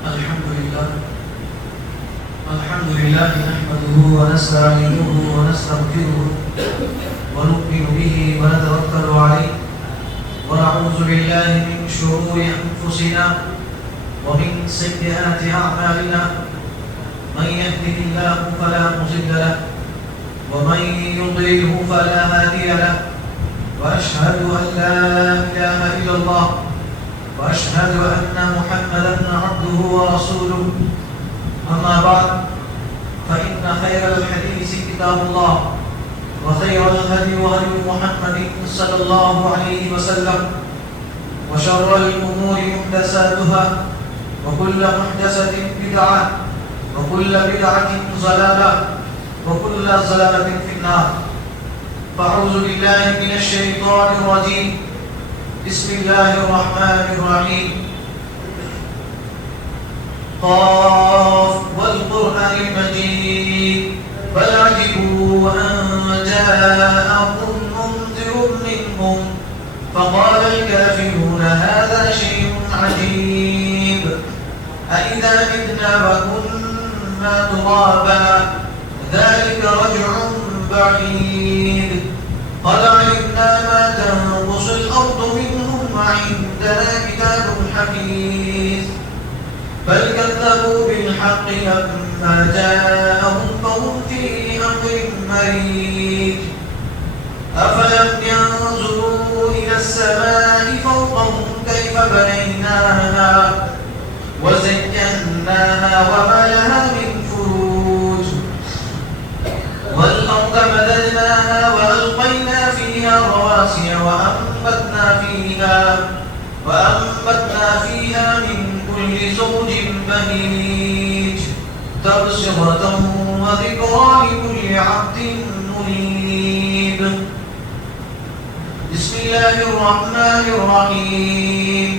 الحمد لله نحمده ونستعينه ونستغفره ونؤمن به ونتوكل عليه ونعوذ بالله من شرور أنفسنا ومن سيئات أعمالنا من يهده الله فلا مضل له ومن يضلله فلا هادي له وأشهد أن لا إله إلا الله وأشهد أن محمدا عبده ورسوله أما بعد فإن خير الحديث كتاب الله وخير الهدي هدي محمد صلى الله عليه وسلم وشر الأمور محدثاتها وكل محدثة بدعة وكل بدعة ضلالة وكل ضلالة في النار. فأعوذ بالله من الشيطان الرجيم. بسم الله الرحمن الرحيم. قاف والقرآن المجيد بل عجبوا أن جاءهم منذر منهم فقال الكافرون هذا شيء عجيب أإذا متنا وكنا ترابا ذلك رجع بعيد قد علمنا ما تنقص الأرض منهم وعندنا كتاب حفيظ بل كذبوا بالحق لما جاءهم فهم في أمر مريج أفلم ينظروا إلى السماء فوقهم كيف بنيناها وزيناها وما لها من فروج والأرض مددناها وألقينا فيها رواسي وأنبتنا فيها من كل زوج بهيج تبصرة وذكرى لكل عبد منيب. بسم الله الرحمن الرحيم.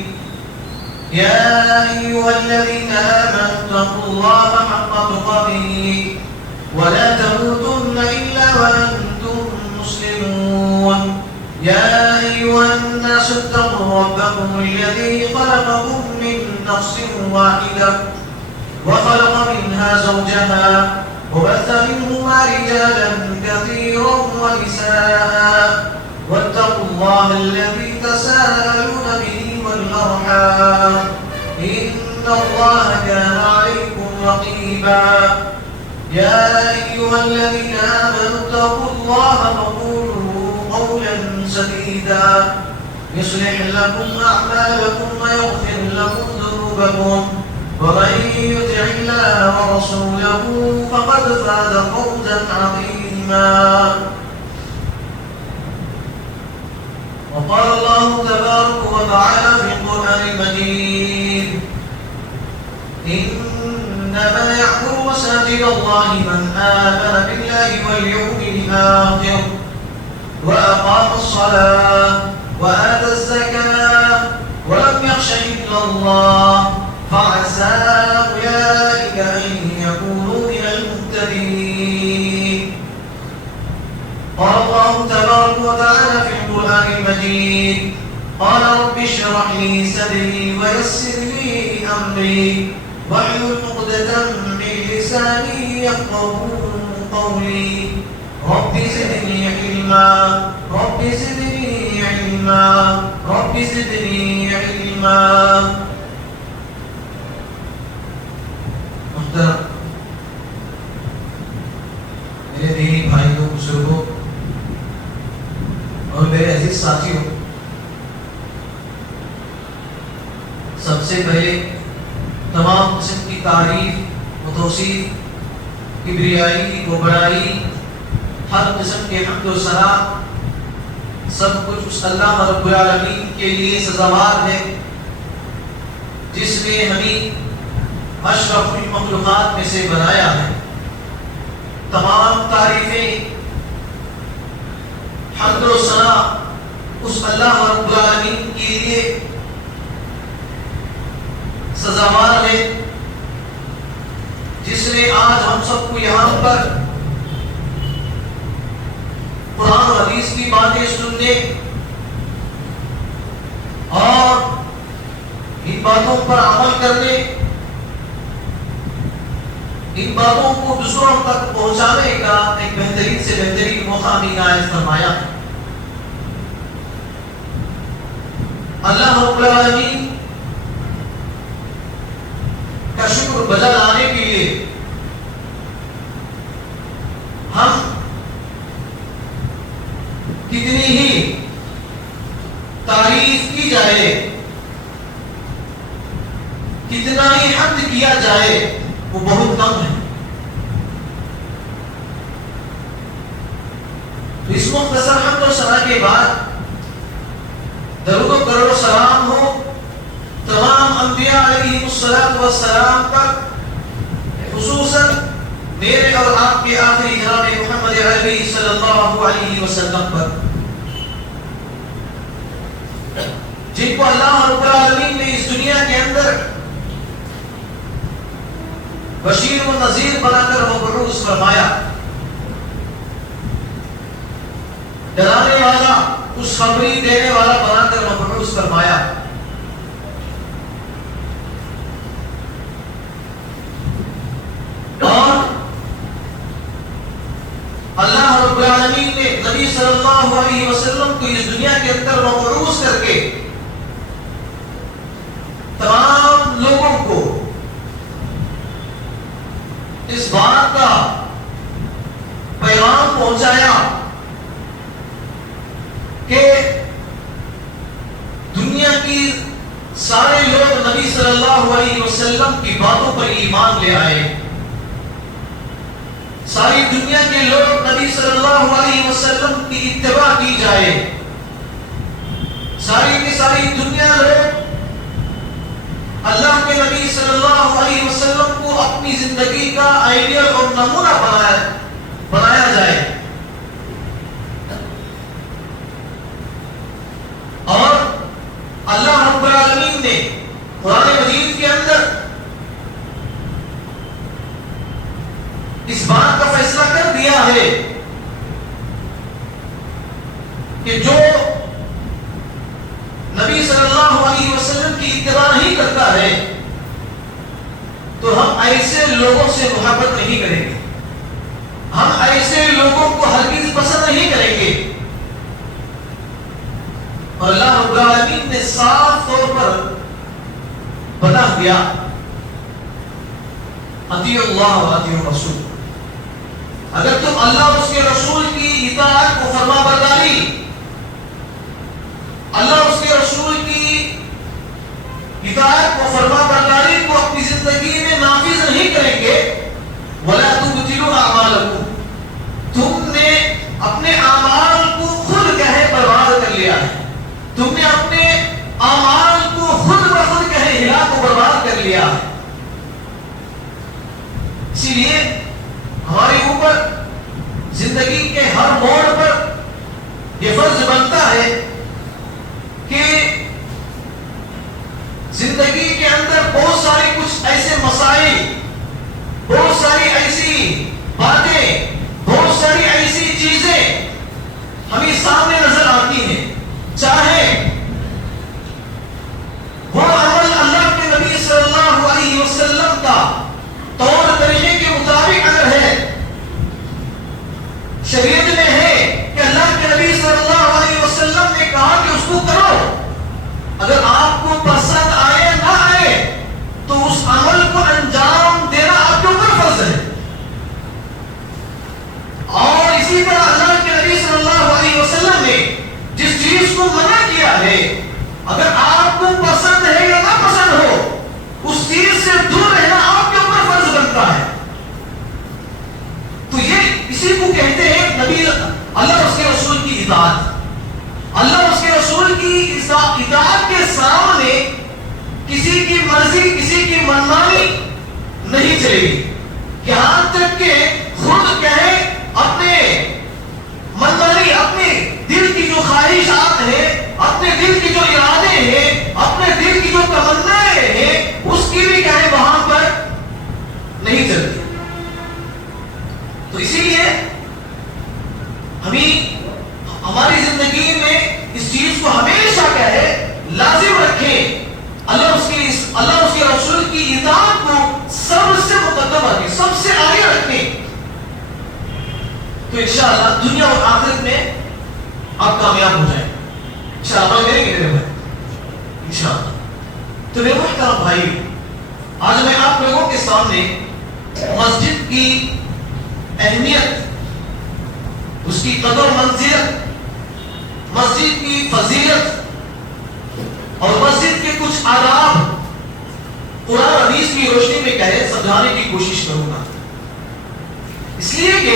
يا أيها الذين آمنوا اتقوا الله حق تقاته ولا تموتن إلا وأنتم مسلمون. يا أيها الناس اتقوا ربكم الذي خلقكم من نفس واحدة وخلق منها زوجها وبث منهما رجالا كثيرا ونساء واتقوا الله الذي تساءلون به والأرحام إن الله كان عليكم رقيبا. يا أيها الذين آمنوا اتقوا الله وقولوا قولا سديدا يصلح لكم أعمالكم ويغفر لكم ذنوبكم ومن يطع الله ورسوله فقد فاز فوزا عظيما. وقال الله تبارك وتعالى في القرآن المجيد إنما يعمر مساجد الله من آمن بالله واليوم الآخر وأقام الصلاة وآتى الزكاة ولم يخش إلا الله فعسى أولئك أن يكونوا من المهتدين. قال الله تبارك وتعالى في القرآن المجيد قال رب اشرح لي صدري ويسر لي أمري واحلل عقدة من لساني يفقهوا قولي رب زدني علما رب زدني علما رب زدني علما. محترم میرے دینی بھائیوں بزرگوں اور میرے عزیز ساتھیوں، سب سے پہلے تمام قسم کی تعریف و توصیف، کبریائی و بڑائی، ہر قسم کے حمد و ثنا سب کچھ اس اللہ رب العالمین کے لیے سزاوار ہے جس نے ہمیں اشرف المخلوقات میں سے بنایا ہے. تمام تعریفیں حمد و ثنا اس اللہ رب العالمین کے لیے سزاوار ہے جس نے آج ہم سب کو یہاں پر قرآن و حدیث کی باتیں سننے اور ان باتوں پر عمل کرنے ان باتوں کو دوسروں تک پہنچانے کا ایک بہترین سے بہترین موقع بھی عنایت فرمایا ہے۔ اللہ رب العالمین کا شکر بجا لانے کے لیے ہم کتنی ہی تعریف کی جائے، کتنا ہی حمد کیا جائے، وہ بہت کم ہے۔ تو اس مختصر حمد و ثنا کے بعد درود و کرو سلام ہو تمام انبیاء علیہ السلام پر، خصوصاً میرے اور آپ کے آخری جناب محمد عربی صلی اللہ علیہ وسلم پر، جن کو اللہ رب العالمین نے اس دنیا کے اندر بشیر و نذیر بنا کر مبعوث فرمایا، ڈرانے والا، خوشخبری دینے والا بنا کر مبعوث فرمایا۔ اور اللہ رب العالمین نے نبی صلی اللہ علیہ وسلم کو اس دنیا کے اندر مبعوث کر کے تمام لوگوں کو اس بات کا پیغام پہنچایا کہ دنیا کی سارے لوگ نبی صلی اللہ علیہ وسلم کی باتوں پر ایمان لے آئے، ساری دنیا کے لوگ نبی صلی اللہ علیہ وسلم کی اتباع کی جائے، ساری کی ساری دنیا لوگ اللہ کے نبی صلی اللہ علیہ وسلم کو اپنی زندگی کا آئیڈیل اور نمونہ بنایا جائے۔ اور اللہ رب العالمین نے قرآن مجید کے اندر اس بات کا فیصلہ کر دیا ہے کہ جو نبی صلی اللہ علیہ وسلم کی اتباع نہیں کرتا ہے تو ہم ایسے لوگوں سے محبت نہیں کریں گے، ہم ایسے لوگوں کو ہرگز پسند نہیں کریں گے۔ اور اللہ رب العالمین نے صاف طور پر بتا دیا، اطیعوا اللہ و اطیعوا الرسول، اگر تم اللہ اور اس کے رسول کی اطاعت و فرما برداری، اللہ اور اس کے رسول کی اطاعت و فرما برداری کو اپنی زندگی میں نافذ نہیں کریں گے، وَلَا تُبْطِلُوا أَعْمَالَكُمْ، تم نے اپنے اعمال کو خود کہے برباد کر لیا ہے، تم نے اپنے اعمال کو خود بخود کہے ہلاک و برباد کر لیا ہے۔ اسی لیے ہمارے اوپر زندگی کے ہر موڑ پر یہ فرض بنتا ہے کہ زندگی کے اندر بہت ساری کچھ ایسے مسائل، بہت ساری ایسی باتیں، بہت ساری ایسی چیزیں ہمیں سامنے نظر آتی ہیں، چاہے وہ عمل اللہ کے نبی صلی اللہ علیہ وسلم کا طور طریقے کے مطابق اگر ہے، شریعت میں ہے کہ اللہ کے نبی صلی اللہ علیہ وسلم نے کہا کہ اس کو کرو، اگر آپ کو پسند آئے نہ آئے تو اس عمل کو انجام دینا آپ کے اوپر فرض ہے۔ اور اسی طرح اللہ کے نبی صلی اللہ علیہ وسلم نے جس چیز کو منع کیا ہے، اگر آپ کو پسند ہے یا نہ پسند ہو، اس چیز سے دور رہنا آپ کے اوپر فرض بنتا ہے۔ تو یہ اسی کو کہتے ہیں نبی اللہ اور اس کے رسول کی اطاعت۔ اللہ اور اس کے رسول کی اطاعت کے سامنے کسی کی مرضی، کسی کی منمانی نہیں چلے گی، یہاں تک کہ خود کہے اپنے منمانی، اپنے دل کی جو خواہشات ہیں، اپنے دل کی جو ارادے ہیں، اپنے دل کی جو تمنائیں ہیں، اس کی بھی کہے وہاں پر نہیں چلتی۔ تو اسی لیے ہماری زندگی میں اس چیز کو ہمیشہ کہے لازم رکھیں، اللہ اس کے رسول کی اطاعت کو سب سے مقدم رکھیں، سب سے تو انشاءاللہ دنیا اور آخرت میں آپ کامیاب ہو جائیں. انشاءاللہ عمل کریں گے میرے بھائی انشاءاللہ. تو میرے محترم بھائی، آج میں آپ لوگوں کے سامنے مسجد کی اہمیت، اس کی قدر و منزلت، مسجد کی فضیلت اور مسجد کے کچھ آداب قرآن حدیث کی روشنی میں کہے سمجھانے کی کوشش کروں گا. اس لیے کہ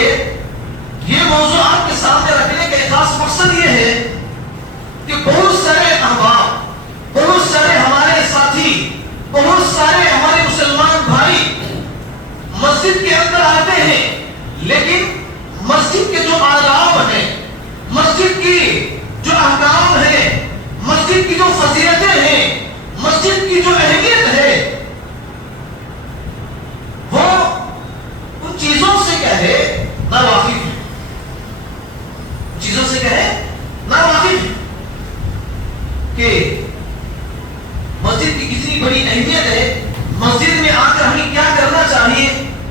یہ موضوع آپ کے سامنے رکھنے کا ایک خاص مقصد یہ ہے کہ بہت سارے احباب، بہت سارے ہمارے ساتھی، بہت سارے ہمارے مسلمان بھائی مسجد کے اندر آتے ہیں، لیکن مسجد کے جو آداب ہیں، مسجد کی جو احکام ہیں، مسجد کی جو فضیلتیں ہیں، مسجد کی جو اہمیت ہے، وہ ان چیزوں سے کہے ناواقف ہے. چیزوں سے کہے ناواقف ہے کہ مسجد کی کتنی بڑی اہمیت ہے، مسجد میں آ کر ہمیں کیا کرنا چاہیے،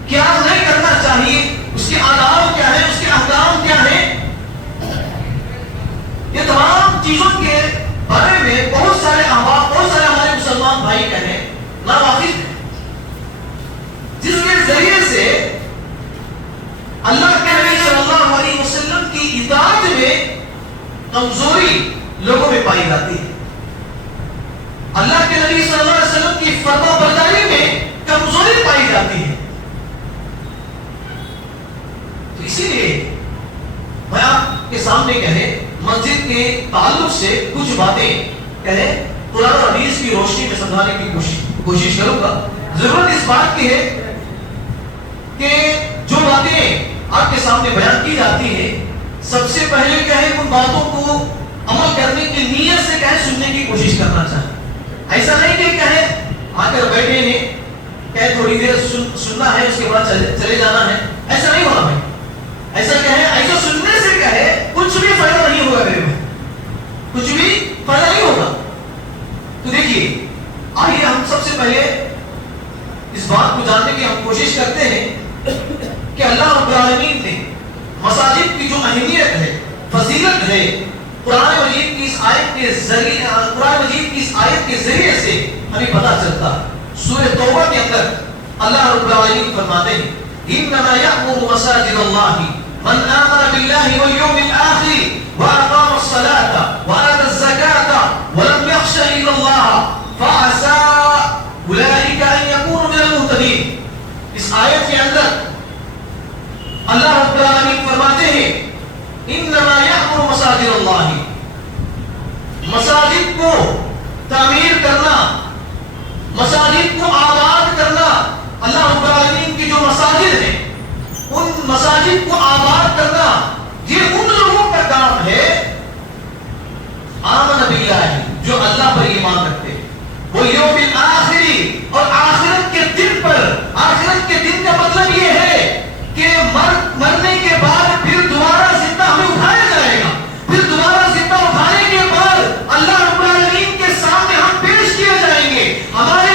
کیا نہیں کرنا چاہیے، اس کے آداب کیا ہیں، اس کے احکام کیا ہیں. یہ تمام چیزوں کے بارے میں بہت سارے احباب، بہت سارے ہمارے مسلمان بھائی کہیں ناواقف ہیں، جس کے ذریعے سے اللہ کے نبی صلی اللہ علیہ وسلم کی اطاعت میں کمزوری لوگوں میں پائی جاتی ہے. اللہ کے نبی صلی اللہ علیہ وسلم کی فرما برداری میں کمزوری پائی جاتی ہے. تو اسی لیے میں آپ کے سامنے کہے مسجد کے تعلق سے کچھ باتیں کہے قرآن اور حدیث کی روشنی میں سمجھانے کی کوشش کروں گا. ضرورت اس بات کی ہے کہ جو باتیں آپ کے سامنے بیان کی جاتی ہے، سب سے پہلے کہے ان باتوں کو عمل کرنے کی نیت سے کہے سننے کی کوشش کرنا چاہے. ایسا نہیں کہ کہے آ کر بیٹھے ہیں، کہے تھوڑی دیر سننا ہے اس کے بعد چلے جانا ہے. ایسا نہیں ہونا بھائی. ایسا کہے، ایسا سننے سے کہے کچھ بھی فائدہ نہیں ہوگا میرے میں، کچھ بھی فائدہ نہیں ہوگا. تو دیکھیے، آئیے ہم سب سے پہلے اس بات کو جاننے کی ہم کوشش کرتے ہیں کہ اللہ رب العالمین نے مساجد کی جو اہمیت ہے، فضیلت ہے، قرآن مجید کی اس آیت کے ذریعے، قرآن مجید کی اس آیت کے ذریعے سے ہمیں پتہ چلتا ہے. سورہ توبہ کے اندر اللہ رب العالمین فرماتے ہیں انما یأمر مساجد اللہ من آمن باللہ والیوم الآخر واقام الصلاة وآتى الزکاة ولم یخش الا اللہ فعسى اولئک ان یکونوا من المہتدین. اس آیت کے اندر اللہ رب العالمین فرماتے ہیں انما یأمر مساجد اللہ، مساجد کو تعمیر کرنا، مساجد کو آباد کرنا، اللہ رب العالمین کی جو مساجد ہیں ان مساجد کو آباد کرنا، یہ ان لوگوں کا کام ہے آمن باللہ، جو اللہ پر ایمان رکھتے ہیں، وہ یوم الآخری، اور آخرت کے دن پر. آخرت کے دن کا مطلب یہ ہے کہ مرنے کے بعد پھر دوبارہ زندہ ہمیں اٹھایا جائے گا. پھر دوبارہ زندہ اٹھانے کے بعد اللہ رب العالمین کے سامنے ہم پیش کیے جائیں گے. ہمارے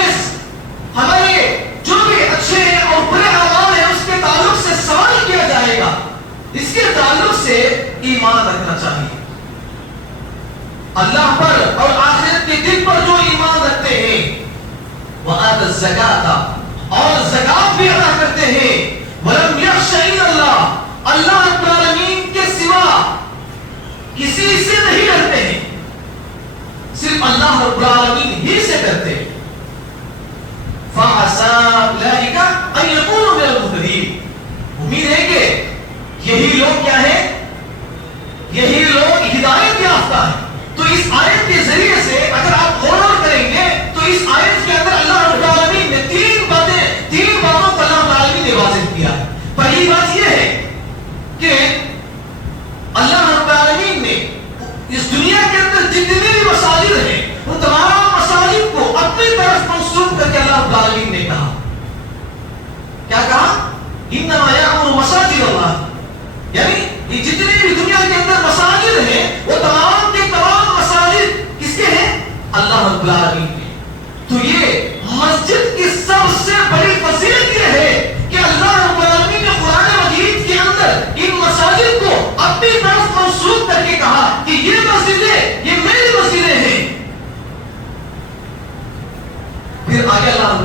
جو بھی اچھے ہیں اور برے اعمال ہیں اس کے تعلق سے سوال کیا جائے گا. اس کے تعلق سے ایمان رکھنا چاہیے. اللہ پر اور آخرت کے دن پر جو ایمان رکھتے ہیں، وآتى الزکاة، اور زکات بھی ادا کرتے ہیں، ولم یخش الا اللہ، اللہ رب العالمین کے سوا کسی سے نہیں ڈرتے ہیں، صرف اللہ رب العالمین ہی سے ڈرتے ہیں. فعسى اولئک ان یکونوا من المہتدین. امید ہے کہ یہی لوگ کیا ہیں، یہی لوگ ہدایت یافتہ ہیں. تو اس آیت کے ذریعے سے اگر آپ غور کریں گے تو اس آیت کے اندر اللہ رب العالمین نے تین باتوں کو اللہ رب العالمین نے واضح کیا ہے. پہلی بات یہ ہے کہ اللہ رب العالمین نے اس دنیا کے اندر جتنی بھی مساجد ہیں ان تمام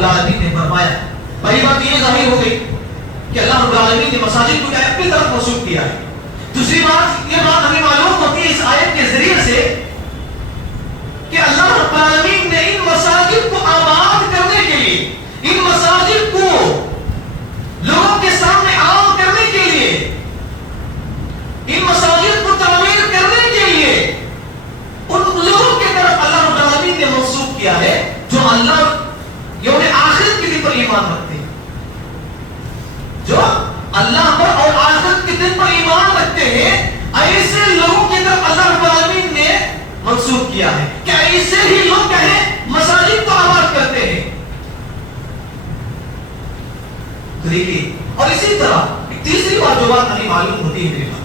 العالمین نے فرمایا. پہلی بات یہ ظاہر ہو گئی کہ اللہ رب العالمین نے مساجد کو اپنی طرف منسوب کیا ہے. دوسری بات یہ بات ہمیں معلوم ہوتی ہے اس آیت کے ذریعے سے کہ اللہ رب العالمین نے ان مساجد کو آباد کرنے کے لیے، ان مساجد کو لوگوں کے سامنے عام کرنے کے لیے، ان مساجد کو تعمیر کرنے کے لیے ان لوگوں کی طرف اللہ رب العالمین نے منسوب کیا ہے جو اللہ یوم آخرت کے دن پر ایمان رکھتے ہیں، جو اللہ پر اور آخرت کے دن پر ایمان رکھتے ہیں. ایسے لوگوں کی طرف اللہ رب العالمین نے منسوب کیا ہے کہ ایسے ہی لوگ کہیں مساجد کو آباد کرتے ہیں. تو دیکھیے، اور اسی طرح ایک تیسری بات جو بات ہمیں معلوم ہوتی ہے میرے بات،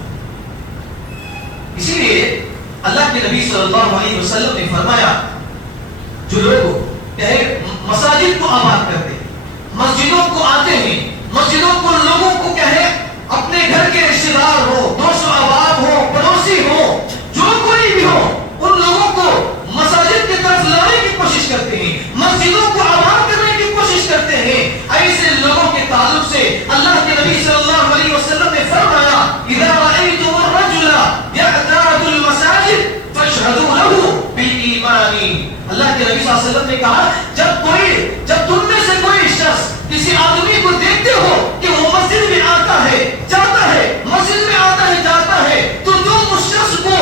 اسی لیے اللہ کے نبی صلی اللہ علیہ وسلم نے فرمایا جو لوگ مساجد کو آباد کرتے ہیں، مسجدوں کو آتے ہیں، مسجدوں کو لوگوں کو کہے اپنے گھر کے رشتہ دار ہو، دوست و احباب ہو، پڑوسی ہو، جو کوئی بھی ہو، ان لوگوں کو مساجد کی طرف لانے کی کوشش کرتے ہیں، مسجدوں کو آباد کرنے کی کوشش کرتے ہیں. ایسے لوگوں کے تعلق سے اللہ کے نبی صلی اللہ علیہ وسلم نے فرمایا اذا رأيتم الرجل يعتاد المساجد فاشهدوا له بالایمان. اللہ کے نبی صلی اللہ علیہ وسلم نے کہا جب تم میں سے کوئی شخص کسی آدمی کو دیکھتے ہو کہ وہ مسجد میں آتا ہے جاتا ہے، مسجد میں آتا ہے جاتا ہے، تو تم اس شخص کو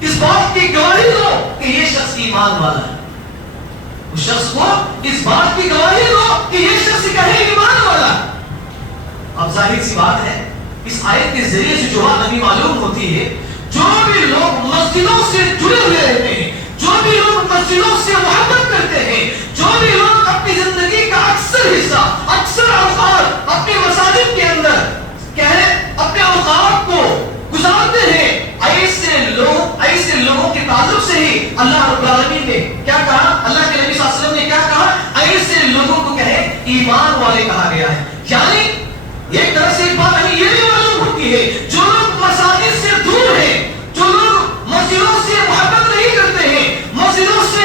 اس بات کی گواہی دو کہ یہ شخص ایمان والا ہے. اس شخص کو اس بات کی گواہی دو کہ یہ شخص کہے ایمان والا. اب ظاہر سی بات ہے اس آیت کے ذریعے سے جو بات ہمیں معلوم ہوتی ہے، جو بھی لوگ مسجدوں سے جڑے ہوئے رہتے ہیں، جو بھی لوگ مسجدوں سے محبت کرتے ہیں، جو بھی لوگ اپنی زندگی کا اکثر حصہ، اکثر اوقات اپنے مساجد کے اندر اپنے اوقات کو گزارتے ہیں، ایسے لوگوں کے تعلق سے ہی اللہ رب العالمین نے کیا کہا، اللہ کے نبی صلی اللہ علیہ وسلم نے کیا کہا، ایسے لوگوں کو کہے ایمان والے کہا گیا ہے. یعنی ایک طرح سے ایک بات ہمیں یہ بھی معلوم ہوتی ہے جو لوگ مساجد سے دور ہیں، جو لوگ مسجدوں سے محبت نہیں کرتے ہیں، مسجدوں سے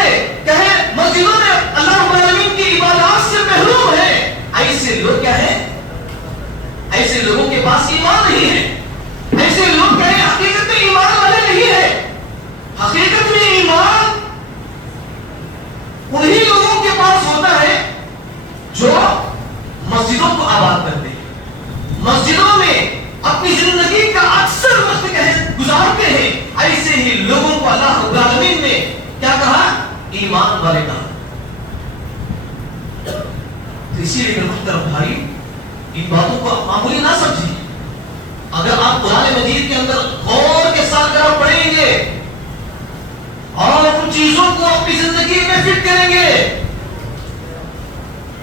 مسجدوں میں اللہ رب العالمین کی عبادات سے محروم ہیں، ایسے لوگ کیا ہیں، ایسے لوگوں کے پاس ایمان نہیں ہے. ایسے لوگ کہیں حقیقت میں ایمان والے نہیں ہے. حقیقت میں ایمان انہی لوگوں کے پاس ہوتا ہے جو مسجدوں کو آباد کرتے ہیں، مسجدوں میں اپنی زندگی کا اکثر وقت گزارتے ہیں. ایسے ہی لوگوں کو اللہ رب العالمین نے کیا کہا، ایمان والے کہا. تو اسی لیے محترم بھائی ان باتوں کو معمولی نہ سمجھیں. اگر آپ قرآن مجید کے اندر غور کے ساتھ اگر آپ پڑھیں گے اور ان چیزوں کو اپنی زندگی میں فٹ کریں گے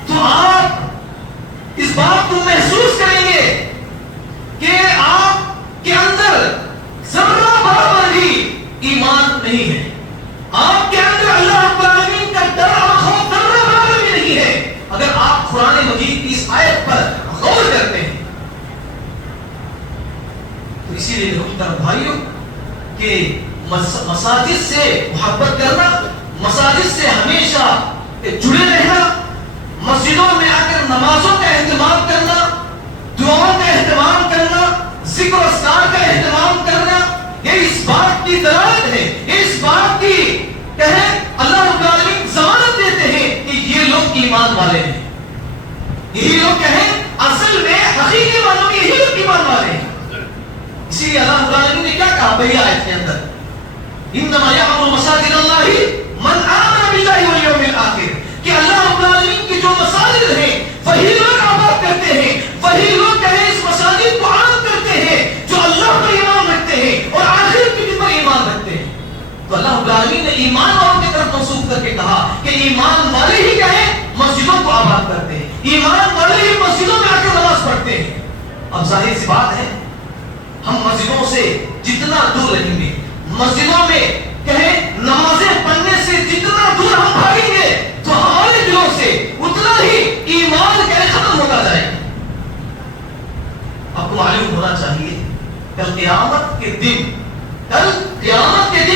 تو آپ اس بات کو محسوس کریں گے کہ آپ کے اندر ذرہ برابر بھی ایمان نہیں ہے. آپ کے اندر اللہ رب العالمین کا ڈر اور خوف ذرہ برابر بھی نہیں ہے. اگر آپ قرآن مجید کی اس آیت پر غور کرتے ہیں تو اسی لیے محترم بھائیوں کہ مساجد سے محبت کرنا، مساجد سے ہمیشہ جڑے رہنا، مسجدوں میں آ کر نمازوں کا اہتمام کرنا، دعاؤں کا اہتمام کرنا، ذکر و اذکار کا اہتمام کرنا، یہ اس بات کی دلالت ہے، اس بات کی اللہ رب العالمین ضمانت دیتے ہیں کہ یہ لوگ ایمان والے ہیں. یہی لوگ کہیں اصل میں حقیقی معنوں میں یہی لوگ ایمان والے ہیں. اسی لیے اللہ رب العالمین نے کیا کہا پہلی آیت کے اندر، انما یعمر مساجد اللہ من آمن باللہ والیوم الآخر، کہ اللہ رب العالمین کی جو مساجد ہیں وہی لوگ آباد کرتے ہیں، وہی لوگ کہیں اس مساجد کو عام کرتے ہیں جو اللہ پر ایمان رکھتے ہیں اور آخرت کے دن پر ایمان رکھتے ہیں. تو اللہ رب العالمین نے ایمان والوں کی طرف منسوب کر کے کہا کہ ایمان والے ہی کہیں مسجدوں کو آباد کرتے ہیں، ایمان والے ہی مسجدوں میں آ کر نماز پڑھتے ہیں. اب ظاہر سی بات ہے ہم مسجدوں سے جتنا دور رہیں گے، مسجدوں میں کہیں نمازیں پڑھنے سے جتنا دور ہم بھاگیں گے تو ہمارے دلوں سے اتنا ہی ایمان ختم ہوتا جائے گا. آپ کو معلوم ہونا چاہیے کل قیامت کے دن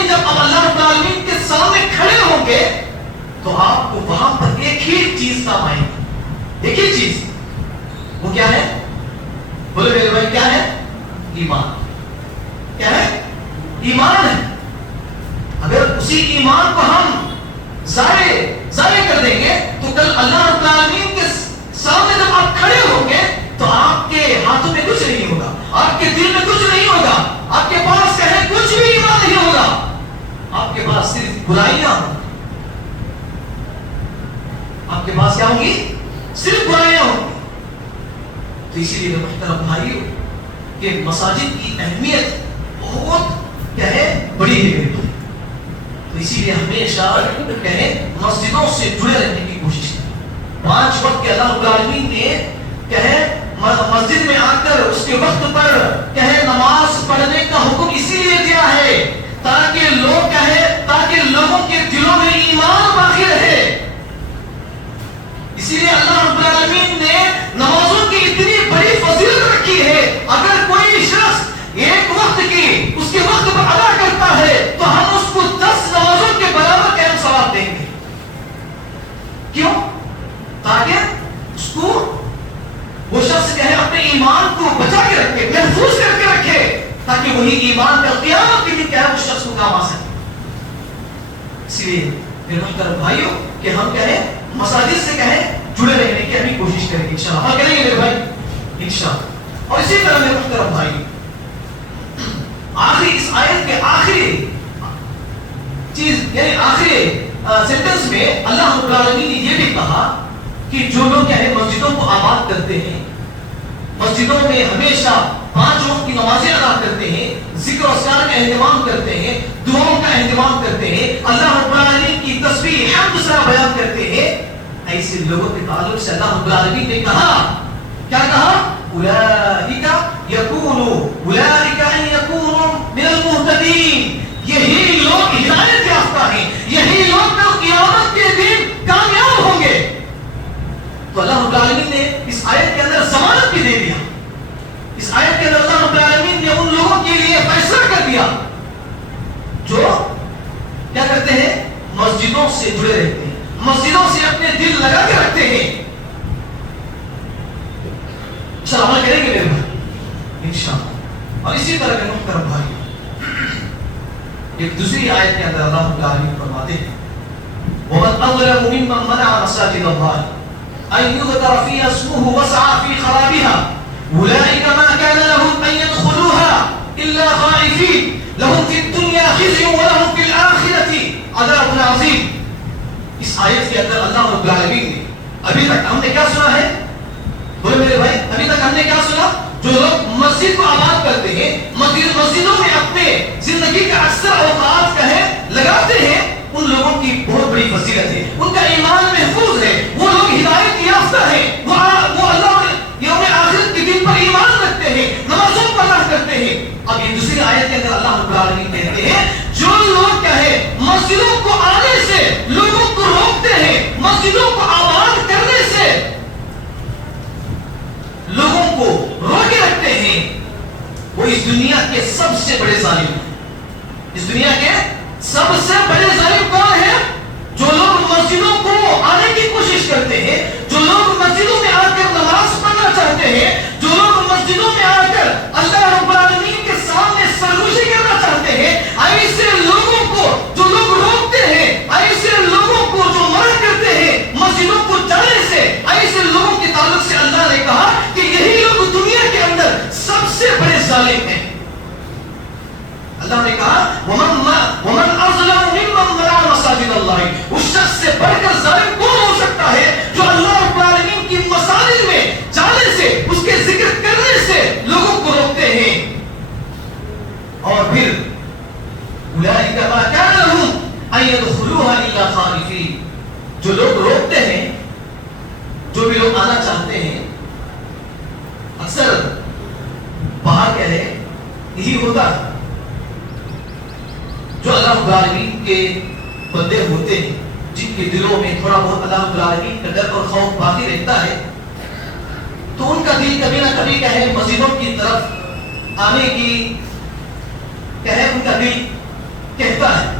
جب ہم اللہ رب العالمین کے سامنے کھڑے ہوں گے تو آپ کو وہاں پر ایک ہی چیز کام آئے گی، ایک ہی چیز، وہ کیا ہے؟ بولے میرے بھائی کیا ہے؟ ایمان. کیا ہے؟ ایمان ہے. اگر اسی ایمان کو ہم ضائع کر دیں گے تو کل اللہ رب العالمین کے سامنے جب آپ کھڑے ہوں گے تو آپ کے ہاتھوں میں کچھ نہیں ہوگا، آپ کے دل میں کچھ نہیں ہوگا، آپ کے پاس کہیں کچھ بھی ایمان نہیں ہوگا، آپ کے پاس صرف برائیاں ہوں گی. آپ کے پاس کیا ہوں گی؟ صرف برائیاں ہوں گی. تو اسی لیے محترم بھائیوں کہ مساجد کی اہمیت بہت کیا ہے؟ بڑی ہے. تو اسی لیے ہمیشہ کہیں مسجدوں سے جڑے رہنے کی کوشش کریں. 5 وقت کے اللہ رب العالمین نے کہیں مسجد میں آ کر اس کے وقت پر کہیں نماز پڑھنے کا حکم اسی لیے دیا ہے تاکہ لوگوں کے دلوں میں ایمان باقی رہے. اسی لیے اللہ رب العالمین نے نمازوں کی اتنی بڑی فضیلت رکھی ہے. اگر کوئی شخص ایک وقت کی اس کے وقت پر ادا کرتا ہے تو ہم اس کو 10 نمازوں کے برابر کے ہم ثواب دیں گے. کیوں؟ تاکہ اس کو وہ شخص کہے اپنے ایمان کو بچا کے رکھے، محفوظ کر کے رکھے، تاکہ وہی ایمان کا قیامت کے دن کیا ہے اس شخص کو کام آ سکے. اس لیے میرے محترم بھائیوں کہ ہم کہیں مساجد سے کہیں جڑے رہنے کی ابھی کوشش کریں گے انشاءاللہ. ہم کریں گے میرے بھائی انشاءاللہ. اور اسی طرح میرے محترم بھائی آخری اس آیت کے آخری چیز یعنی آخری سینٹنس میں اللہ رب العالمین نے یہ بھی کہا کہ جو لوگ کیا ہے مسجدوں کو آباد کرتے ہیں، مسجدوں میں ہمیشہ 5 وقت کی نمازیں ادا کرتے ہیں، ذکر و اذکار کا اہتمام کرتے ہیں، دعاؤں کا اہتمام کرتے ہیں، اللہ رب العالمین کی تسبیح حمد سے بیان کرتے ہیں، ایسے لوگوں کے تعلق سے اللہ رب العالمین نے کہا، کیا کہا؟ اولئک ان یکونوا من المہتدین. یہی لوگ ہدایت یافتہ ہیں، یہی لوگ کل قیامت کے دن کامیاب ہوں گے. تو اللہ رب العالمین نے اس آیت کے اندر ضمانت بھی دے دیا. اس آیت کے اندر اللہ رب العالمین نے ان لوگوں کے لیے فیصلہ کر دیا جو کیا کرتے ہیں؟ مسجدوں سے جڑے رہتے ہیں، مسجدوں سے اپنے دل لگا کے رکھتے ہیں. انشاءاللہ عمل کریں گے میرے بھائی انشاءاللہ. اور اسی طرح کے محترم بھائی ایک دوسری آیت کے اندر اللہ رب العالمین فرماتے ہیں وَمَنْ أَظْلَمُ مِمَّنْ مَنَعَ مَسَاجِدَ اللَّهِ أَن يُذْكَرَ فِيهَا اسْمُهُ وَسَعَىٰ فِي خَرَابِهَا أُولَٰئِكَ مَا كَانَ لَهُمْ أَن يَدْخُلُوهَا إِلَّا خَائِفِينَ لَهُمْ فِي الدُّنْيَا خِزْيٌ وَلَهُمْ فِي الْآخِرَةِ عَذَابٌ عَظِيمٌ. اس آیت کے اندر اللہ رب العالمین نے ابھی تک ہم نے کیا سنا ہے؟ بولے میرے بھائی ابھی تک ہم نے کیا سنا؟ جو لوگ مسجد کو آباد کرتے ہیں، مسجدوں میں اپنے زندگی کا اکثر اوقات کہیں لگاتے ہیں، ان لوگوں کی بہت بڑی فضیلت ہے، ان کا ایمان محفوظ ہے، وہ لوگ ہدایت یافتہ ہیں، وہ اللہ یوم آخرت کے دن پر ایمان رکھتے ہیں، نمازوں کو ادا کرتے ہیں. اب یہ دوسری آیت کے اندر اللہ رب العالمین کہتے ہیں جو لوگ کہے مسجدوں کو آنے سے لوگوں کو روکتے ہیں، مسجدوں کو آباد کرنے سے لوگوں کو روکے رکھتے ہیں، وہ اس دنیا کے سب سے بڑے ظالم ہیں. اس دنیا کے سب سے بڑے ظالم کون ہیں؟ جو لوگ مسجدوں کو آنے کی کوشش کرتے ہیں، جو لوگ مسجدوں میں آ کر نماز پڑھنا چاہتے ہیں، جو لوگ مسجدوں میں آ کر اللہ رب العالمین کے سامنے سرگوشی کرنا چاہتے ہیں. ایسے لوگوں کو جو لوگ روکتے ہیں، ایسے لوگوں کو جو منع کرتے ہیں مسجدوں کو جانے سے، ایسے لوگوں کے تعلق سے اللہ نے کہا کہ یہی لوگ دنیا کے اندر سب سے بڑے ظالم ہیں. اللہ نے کہا وَمَنْ أَظْلَمُ مِمَّنْ مَنَعَ مَسَاجِدَ اللَّهِ. اس شخص سے بڑھ کر ظالم کون ہو سکتا ہے جو اللہ رب العالمین کی مساجد میں جانے سے، اس کے ذکر کرنے سے لوگوں کو روکتے ہیں. اور پھر أُولَٰئِكَ مَا كَانَ لَهُمْ أَن يَدْخُلُوهَا إِلَّا خَائِفِينَ. جو لوگ روکتے ہیں، جو بھی لوگ آنا چاہتے ہیں، اکثر باہر کیا ہے یہی ہوتا ہے. جو اللہ رب العالمین کے بندے ہوتے ہیں، جن کے دلوں میں تھوڑا بہت اللہ رب العالمین کا ڈر اور خوف باقی رہتا ہے، تو ان کا دل کبھی نہ کبھی کہے مسجدوں کی طرف آنے کی کہے ان کا دل کہتا ہے.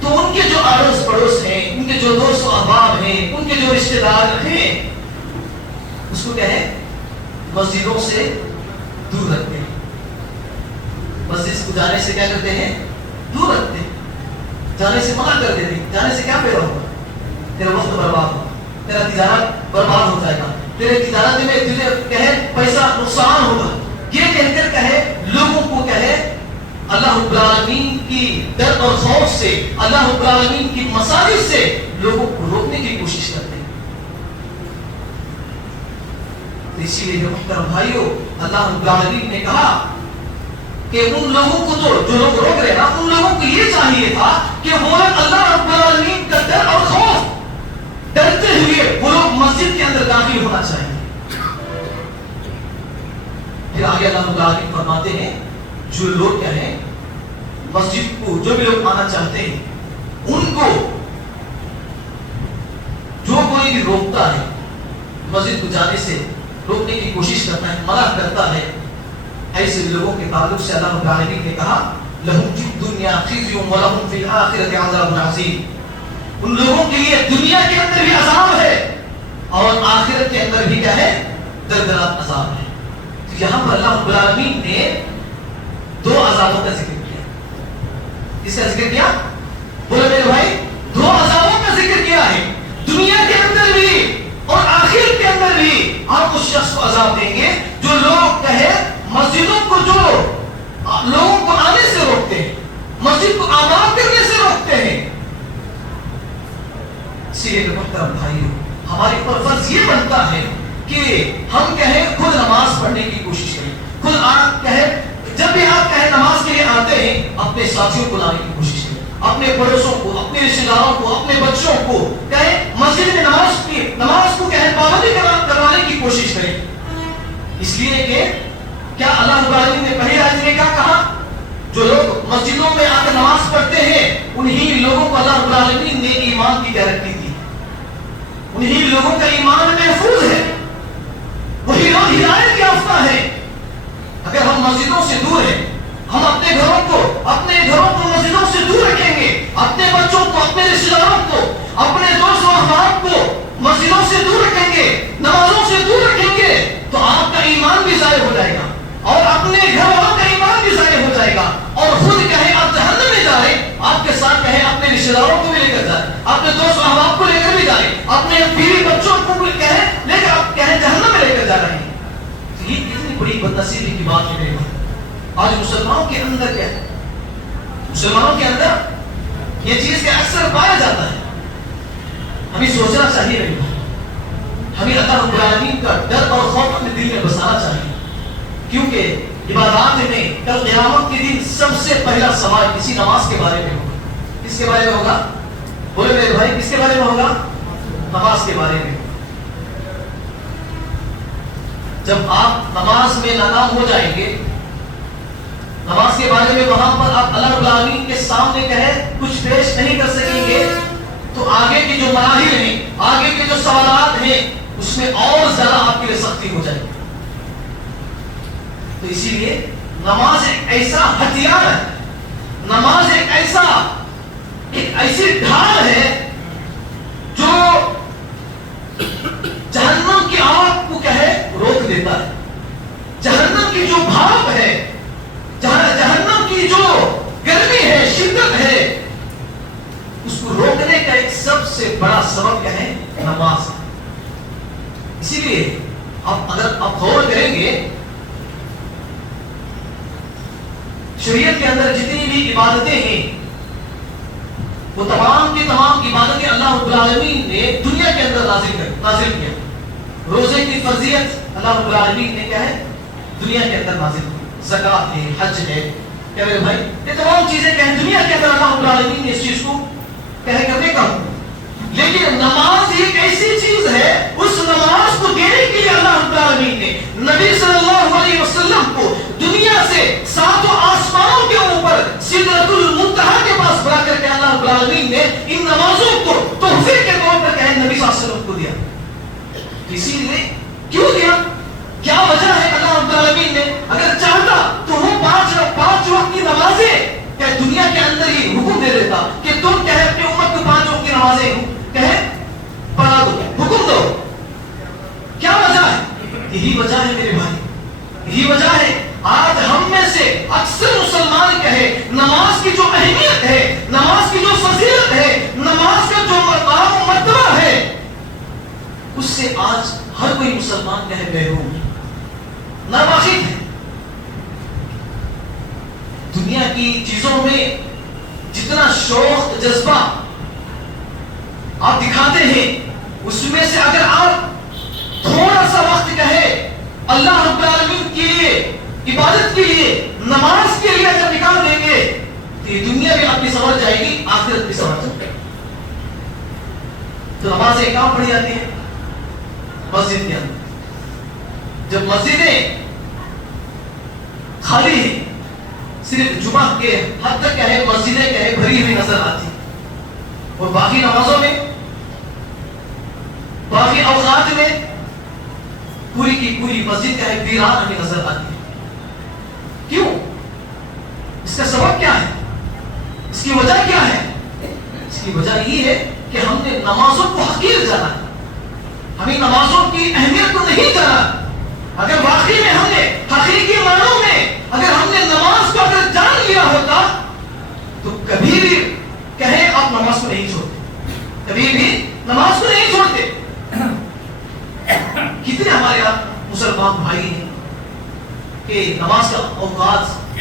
تو ان کے جو آڑوس پڑوس ہیں، ان کے کے جو دوست و احباب ہیں, ان کے جو رشتے دار ہیں, اس کو کیا ہے, مسجدوں سے دور رکھتے ہیں. مسجد کو جانے سے کیا کرتے ہیں, دور رکھتے ہیں, جانے سے منع کر دیتے ہیں. جانے سے کیا پیدا ہوگا, تیرا وقت برباد ہوگا, تیرا تجارت برباد ہو جائے گا, تیرے تجارت میں تجھے کہے پیسہ نقصان ہوگا. یہ کہہ کر کہے لوگوں کو کہے اللہ رب العالمین کی ڈر اور خوف سے, اللہ رب العالمین کی مساجد سے لوگوں کو روکنے کی کوشش کرتے ہیں. اسی لیے محترم بھائیوں, اللہ رب العالمین نے کہا کہ ان لوگوں کو جو لوگ روک رہے نا, ان لوگوں کو یہ چاہیے تھا کہ وہ اللہ رب العالمین کا ڈر اور خوف ڈرتے ہوئے وہ لوگ مسجد کے اندر داخل ہونا چاہیے. پھر آگے اللہ رب العالمین فرماتے ہیں جو لوگ کیا ہیں مسجد کو, جو بھی لوگ آنا چاہتے ہیں ان کو جو کوئی بھی روکتا ہے, مسجد کو جانے سے روکنے کی کوشش کرتا ہے, منع کرتا ہے, ایسے لوگوں کے تعلق سے اللہ رب العالمین نے کہا لہم فی الدنیا خزی ولہم فی الآخرۃ عذاب عظیم. ان لوگوں کے لیے دنیا کے اندر بھی عذاب ہے اور آخرت کے اندر بھی کیا ہے, دردناک عذاب ہے. تو یہاں پر اللہ رب العالمین نے دو عذابوں کا ذکر کیا. کس کا ذکر کیا, بولے میرے بھائی, دو عذابوں کا ذکر کیا ہے. دنیا کے اندر بھی اور آخرت کے اندر بھی آپ اس شخص کو عذاب دیں گے جو لوگ کہے مسجدوں کو, جو لوگوں کو آنے سے روکتے ہیں, مسجد کو آباد کرنے سے روکتے ہیں. اسی لیے محترم بھائیوں, ہمارے اوپر فرض یہ بنتا ہے کہ ہم کہیں خود نماز پڑھنے کی کوشش کریں. خود آپ کہیں, جب بھی آپ کہیں نماز کے لیے آتے ہیں, اپنے ساتھیوں کو لانے کی کوشش کریں, اپنے پڑوسوں کو, اپنے رشتے داروں کو, اپنے بچوں کو کہیں مسجد میں نماز کو کہیں پابندی کروانے کی کوشش کریں. اس لیے کہ کیا اللہ رب العالمین نے پہلی آیت میں کیا کہا, جو لوگ مسجدوں میں آ کر نماز پڑھتے ہیں انہی لوگوں کو اللہ رب العالمین نے ایمان کی گارنٹی دی, انہی لوگوں کا ایمان محفوظ ہے, وہی لوگ ہدایت یافتہ ہیں. اگر ہم مسجدوں سے دور ہیں, ہم اپنے گھروں کو مسجدوں سے دور رکھیں گے, اپنے بچوں کو, اپنے رشتے داروں کو, اپنے دوست و احباب کو مسجدوں سے دور رکھیں گے, نمازوں سے دور رکھیں گے, تو آپ کا ایمان بھی ضائع ہو جائے گا اور اپنے گھر والوں کا ایمان بھی ضائع ہو جائے گا. اور خود کہیں آپ جہنم میں جا رہے, آپ کے ساتھ کہیں اپنے رشتے داروں کو بھی لے کر جائیں, اپنے دوست و احباب کو لے کر بھی جائیں, اپنے بیوی بچوں کو بھی کہیں لے کر آپ کہیں جہنم میں لے کر جا رہے ہیں. تو یہ کتنی بڑی بدنصیبی کی بات ہے میرے بھائی. آج مسلمانوں کے اندر کیا ہے, مسلمانوں کے اندر یہ چیز کا اکثر پایا جاتا ہے. ہمیں سوچنا چاہیے میرے بھائی, ہمیں اللہ رب العالمین کا ڈر اور خوف اپنے دل میں بسانا چاہیے, کیونکہ عبادات میں کل قیامت کے دن سب سے پہلا سوال کسی نماز کے بارے میں ہوگا. کس کے بارے میں ہوگا, بولے میرے بھائی, کس کے بارے میں ہوگا, نماز کے بارے میں. جب آپ نماز میں ناکام ہو جائیں گے, نماز کے بارے میں وہاں پر آپ اللہ رب العالمین کے سامنے کہے کچھ پیش نہیں کر سکیں گے, تو آگے کے جو مراحل ہیں, آگے کے جو سوالات ہیں, اس میں اور زیادہ آپ کے لیے سختی ہو جائے گی. تو اسی لیے نماز ایک ایسا ہتھیار ہے, نماز ایک ایسی ڈھال ہے جو جہنم کی آگ کو کہے روک دیتا ہے. جہنم کی جو بھاپ ہے, جہنم کی جو گرمی ہے, شدت ہے, اس کو روکنے کا ایک سب سے بڑا سبب کیا ہے, نماز. اسی لیے اگر آپ غور کریں گے, شریعت کے اندر جتنی بھی عبادتیں ہیں وہ تمام کی تمام عبادتیں اللہ رب العالمین نے دنیا کے اندر نازل کیا. روزے کی فرضیت اللہ رب العالمین نے کیا ہے, دنیا کے اندر نازل کی. زکات ہے, حج ہے, کیا میرے بھائی, یہ تمام چیزیں کیا ہیں دنیا کے اندر اللہ رب العالمین نے اس چیز کو کہہ کرنے کا. لیکن نماز ایک ایسی چیز ہے, اس نماز کو دینے کے لیے اللہ رب العالمین نے نبی صلی اللہ علیہ وسلم کو دنیا سے ساتوں آسمانوں کے اوپر سدرۃ المنتہا کے پاس بلا کر کے اللہ رب العالمین نے ان نمازوں کو تحفے کے طور پر کہے نبی صلی اللہ علیہ وسلم کو دیا. اسی لیے کیوں دیا, کیا وجہ ہے, اللہ رب العالمین نے اگر چاہتا تو وہ پانچ وقت کی نمازیں کہ دنیا کے اندر ہی حکم دے دیتا کہ تم کہے اپنی امت کو 5 وقت کی نمازیں یہی وجہ ہے میرے بھائی، یہی وجہ ہے آج ہم میں سے اکثر مسلمان کہے نماز کی جو اہمیت ہے، نماز کی جو فضیلت ہے، نماز کا جو مقام و مرتبہ ہے، اس سے آج ہر کوئی مسلمان کہے محروم ہے، ناواقف ہے۔ دنیا کی چیزوں میں جتنا شوق جذبہ آپ دکھاتے ہیں، اس میں سے اگر آپ تھوڑا سا وقت کہے اللہ رب العالمین کے لیے، عبادت کے لیے، نماز کے لیے اگر نکال دیں گے تو یہ دنیا بھی آپ کی سمجھ جائے گی، آخرت بھی سمجھ جائے گی۔ تو نمازیں کہاں پڑھی جاتی ہیں؟ مسجد کے اندر۔ جب مسجدیں خالی ہیں، صرف جمعہ کے حد تک کہے مسجدیں کہے بھری ہوئی نظر آتی، اور باقی نمازوں میں، باقی اوقات میں پوری کی پوری مسجد کا ایک ویران ہمیں نظر آتی ہے۔ کیوں؟ اس کا سبب کیا ہے؟ اس کی وجہ کیا ہے؟ اس کی وجہ یہ ہے کہ ہم نے نمازوں کو حقیر جانا ہے، ہمیں نمازوں کی اہمیت کو نہیں جانا۔ اگر واقعی میں ہم نے حقیقی معنوں میں اگر ہم نے نماز کو اگر جان لیا ہوتا تو کبھی بھی کہیں آپ نماز کو نہیں چھوڑتے، کبھی بھی نماز کو نہیں چھوڑتے۔ کتنے ہمارے یہاں مسلمان بھائی ہیں کہ نماز کا اوقات،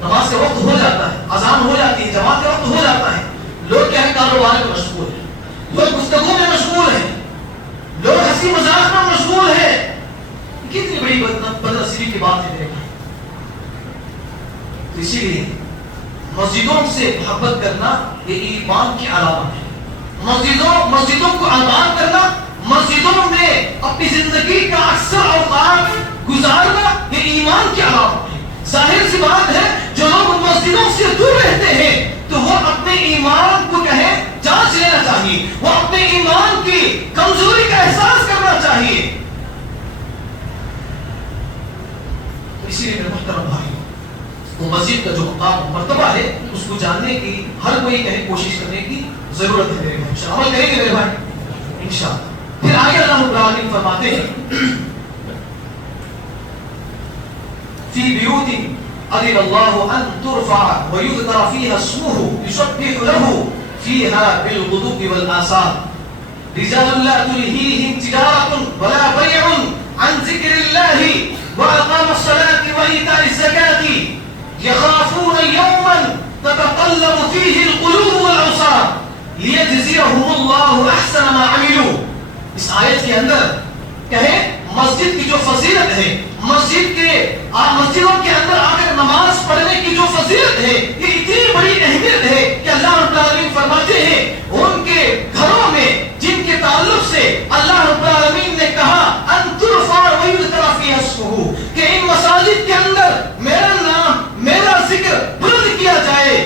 نماز کا وقت ہو جاتا ہے، اذان ہو جاتی ہے، جماعت کا وقت ہو جاتا ہے، لوگ کیا ہے کاروبار میں مشغول ہیں، لوگ گفتگو میں مشغول ہیں، لوگ ہنسی مذاق میں مشغول ہیں۔ کتنی بڑی بدنصیبی کی بات ہے میرے بھائی۔ تو اسی لیے مسجدوں سے محبت کرنا یہ ایمان کی علامت ہے۔ مسجدوں کو آباد کرنا، مسجدوں میں اپنی زندگی کا اکثر اوقات گزارنا یہ ایمان کی علامت ہے۔ ظاہر سی بات ہے جو لوگ مسجدوں سے دور رہتے ہیں تو وہ اپنے ایمان کو کہیں جانچ لینا چاہیے، وہ اپنے ایمان کی کمزوری کا احساس کرنا چاہیے۔ اسی لیے میرے محترم بھائی، وہ مسجد کا جو مقام مرتبہ ہے اس کو جاننے کی ہر کوئی کہیں کوشش کرنے کی ضرورت ہے میرے بھائی۔ عمل کریں گے میرے بھائی انشاءاللہ۔ پھر آگے اللہ رب العالمین فرماتے ہیں فی بیوت اذن اللہ ان ترفع ویذکر فیہا اسمہ یسبح لہ فیہا بالغدو والآصال رجال لا تلہیہم تجارۃ ولا بیع عن ذکر اللہ وأقام الصلاة وإيتاء الزكاة يخافون يوما تتقلب فيه القلوب والأبصار ليجزيهم الله أحسن ما عملوا۔ اس آیت کے اندر کہیں مسجد کی جو فضیلت ہے، مسجدوں کے اندر آ کر نماز پڑھنے کی جو فضیلت ہے، یہ اتنی بڑی اہمیت ہے کہ اللہ رب العالمین فرماتے ہیں ان کے گھروں میں جن کے تعلق سے اللہ رب العالمین نے کہا ان ترفع ویذکر فیہا اسمہ، کہ ان مساجد کے اندر میرا نام، میرا ذکر بلند کیا جائے،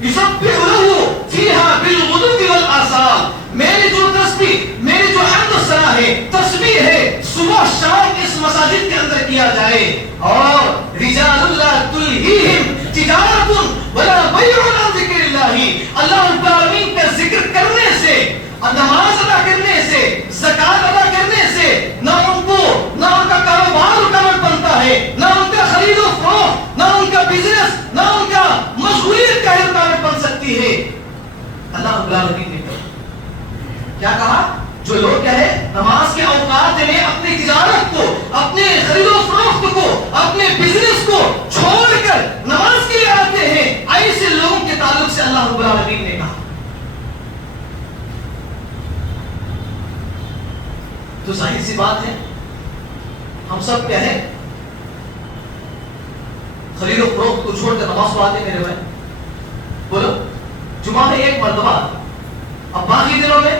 یسبح لہ فیہا بالغدو والآصال، میری جو تسبیح، میری جو حمد و ثنا ہے، تسبیح ہے، صبح شام اس مساجد کے اندر کیا جائے۔ اور رجال لا تلہیہم تجارۃ ولا بیع عن ذکر اللہ، اللہ رب العالمین کا ذکر کرنے سے، نماز ادا کرنے سے، زکات ادا کرنے سے نہ ان کا کاروبار رکاوٹ بنتا ہے، نہ ان کا خرید و فروخت، نہ ان کا بزنس، نہ ان کا مشغولیت کا رکاوٹ بن سکتی ہے۔ اللہ رب العالمین نے کیا کہا؟ جو لوگ کہے نماز کے اوقات میں اپنی تجارت کو، اپنے خرید و فروخت کو، اپنے بزنس کو چھوڑ کر نماز کے لیے آتے ہیں، ایسے لوگوں کے تعلق سے اللہ رب العالمین نے کہا۔ تو ظاہر سی بات ہے ہم سب کیا ہے خرید و فروخت کو چھوڑ کر نماز کو آتے میرے بھائی؟ بولو، جمعہ میں ایک مرتبہ، اب باقی دنوں میں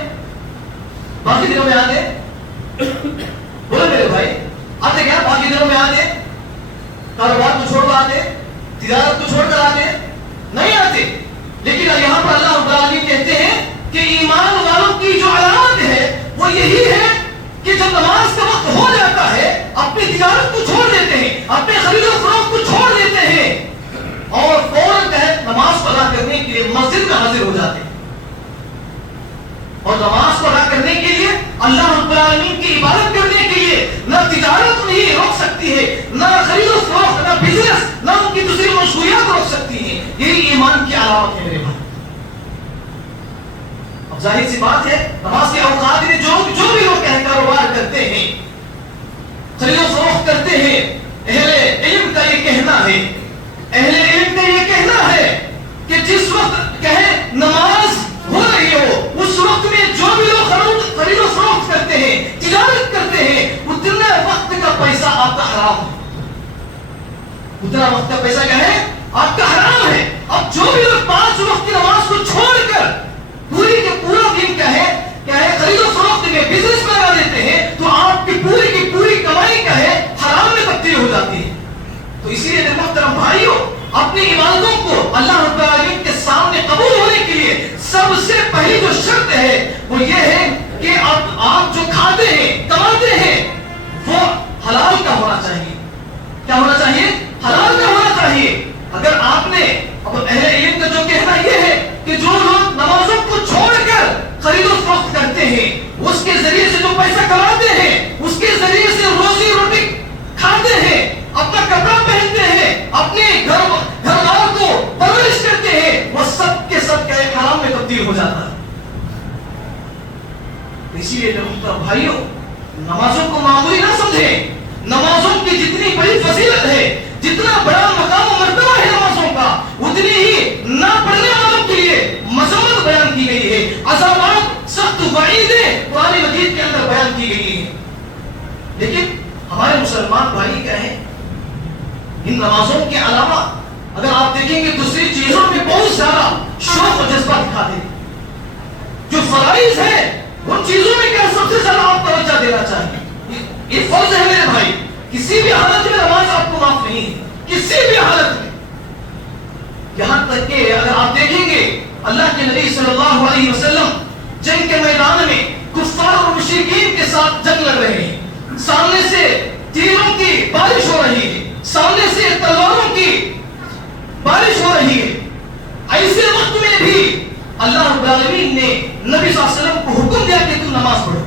آتے؟ بولو میرے بھائی، آتے کیا باقی دنوں میں آتے؟ کاروبار کو چھوڑ کر آتے؟ تجارت کو چھوڑ کر آتے؟ نہیں آتے۔ لیکن یہاں پر اللہ رب العالمین کہتے ہیں کہ ایمان والوں کی جو علامت ہے وہ یہی ہے کہ جب نماز کا وقت ہو جاتا ہے اپنی تجارت کو چھوڑ دیتے ہیں، اپنے خرید و فروخت کو چھوڑ دیتے ہیں اور فوراً نماز کو ادا کرنے کے لیے مسجد میں حاضر ہو جاتے ہیں۔ اور نماز کو ادا کرنے کے لیے، اللہ رب العالمین کی عبادت کرنے کے لیے نہ تجارت نہیں روک سکتی ہے، نہ خرید و فروخت، نہ بزنس، نہ ان کی دوسری مشغولیات روک سکتی ہیں. یہی ایمان کی علامت ہے میرے بھائی. اب ظاہر سی بات ہے نماز کے اوقات میں جو بھی لوگ کاروبار کرتے ہیں، خرید و فروخت کرتے ہیں، اہل علم کا یہ کہنا ہے، اہل علم کا یہ کہنا ہے کہ جس وقت کہیں نماز ہو رہی ہو اس وقت میں جو بھی لوگ خرید و فروخت کرتے ہیں، تجارت کرتے ہیں، اتنا وقت کا پیسہ آپ کا حرام ہے. اتنا وقت کا پیسہ کیا ہے؟ آپ کا حرام ہے. اب جو بھی لوگ 5 وقت کی نماز کو چھوڑ کر پوری کے پورا دن کیا ہے خرید و فروخت میں، بزنس میں لگا دیتے ہیں، تو آپ کی پوری کمائی کیا ہے حرام میں تبدیل ہو جاتی ہے. تو اسی لیے محترم بھائیوں، اپنی عبادتوں کو اللہ رب العالمین کے سامنے قبول ہونے کے لیے سب سے پہلی جو شرط ہے وہ یہ ہے کہ آپ جو کھاتے ہیں، کماتے ہیں، وہ حلال کا ہونا چاہیے. کیا ہونا چاہیے؟ حلال کا ہونا چاہیے. اگر آپ نے اب اہل علم کا جو کہنا یہ ہے کہ جو لوگ نمازوں کو چھوڑ کر خرید و فروخت کرتے ہیں، اس کے ذریعے سے جو پیسہ کماتے ہیں، اس کے ذریعے سے روزی روٹی کھاتے ہیں، اپنا کپڑا پہنتے ہیں، اپنے گھر والوں کو پرورش کرتے ہیں، وہ سب کے سب کیا حرام میں تبدیل ہو جاتا ہے. اسی لیے محترم بھائیوں، نمازوں کو معمولی نہ سمجھیں. نمازوں کی جتنی بڑی فضیلت ہے، جتنا بڑا مقام و مرتبہ ہے نمازوں کا، اتنی ہی نہ پڑھنے والوں کے لیے مذمت بیان کی گئی ہے، عذابات، سخت وعیدیں قرآن مجید کے اندر بیان کی گئی ہیں. لیکن ہمارے مسلمان بھائی کیا ہیں، ان نمازوں کے علاوہ اگر آپ دیکھیں گے دوسری چیزوں میں بہت زیادہ شوق و جذبہ دکھاتے ہیں. جو فرائض ہیں ان چیزوں میں کیا سب سے زیادہ آپ توجہ دینا چاہیے. یہ فرض ہے میرے بھائی، کسی بھی حالت میں نماز آپ کو معاف نہیں ہے، کسی بھی حالت میں. یہاں تک کہ اگر آپ دیکھیں گے اللہ کے نبی صلی اللہ علیہ وسلم جنگ کے میدان میں کفار اور مشرکین کے ساتھ جنگ لڑ رہے ہیں، سامنے سے تیروں کی بارش ہو رہی ہے، سامنے سے تلواروں کی بارش ہو رہی ہے. ایسے وقت میں بھی اللہ رب العالمین نے نبی صلی اللہ علیہ وسلم کو حکم دیا کہ تم نماز پڑھو.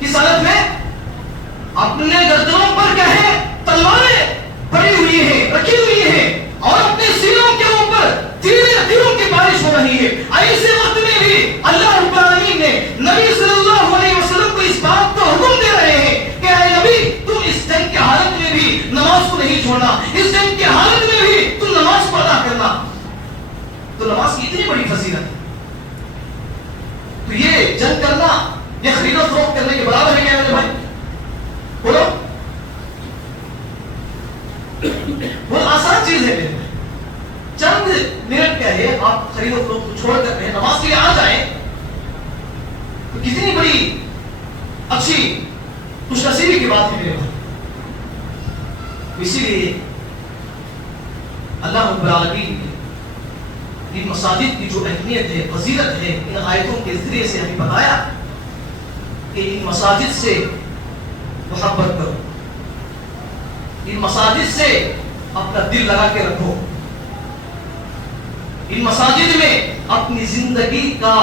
کس حالت میں؟ اپنے گردنوں پر کیا ہے تلواریں پڑی ہوئی ہیں، رکھی ہوئی ہیں، اور اپنے سینوں کے اوپر تیروں کی بارش ہو رہی ہے. ایسے وقت میں بھی اللہ رب العالمین نے نبی صلی اللہ علیہ وسلم کو اس بات کا حکم دے رہے ہیں کہ اے نبی تم اس جنگ کی حالت میں بھی نماز کو نہیں چھوڑنا، اس جنگ کی حالت میں بھی تم نماز کو ادا کرنا. تو نماز کی اتنی بڑی فضیلت ہے، تو یہ جنگ کرنا یہ خرید و فروخت کرنے کے برابر ہے کیا میرے بھائی؟ بولو. بہت آسان چیز ہے میرے بھائی. چند منٹ کیا ہے آپ خرید و فروخت کو چھوڑ کر نماز کے لیے آ جائیں تو کتنی بڑی اچھی خوش نصیبی کی بات ہے میرے بھائی. اسی لیے اللہ رب العالمین ان مساجد کی جو اہمیت ہے، فضیلت ہے، ان آیتوں کے ذریعے سے ہمیں بتایا کہ ان مساجد سے محبت کرو، ان مساجد سے اپنا دل لگا کے رکھو، ان مساجد میں اپنی زندگی کا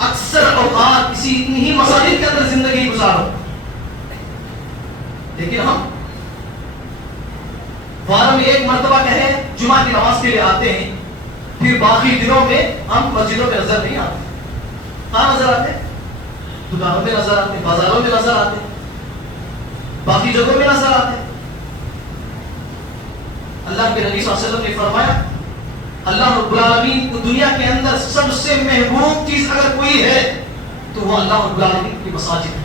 اکثر اوقات انہی مساجد کے اندر زندگی گزارو. لیکن ہم وارہ میں ایک مرتبہ کہیں جمعہ کی نماز کے لیے آتے ہیں، پھر باقی دنوں میں ہم مسجدوں میں نظر نہیں آتے. کہاں نظر آتے؟ دکانوں میں نظر آتے، بازاروں میں نظر آتے، باقی جگہوں میں نظر آتے. اللہ کے نبی صلی اللہ علیہ وسلم نے فرمایا اللہ رب العالمین کو دنیا کے اندر سب سے محبوب چیز اگر کوئی ہے تو وہ اللہ رب العالمین کی مساجد ہے.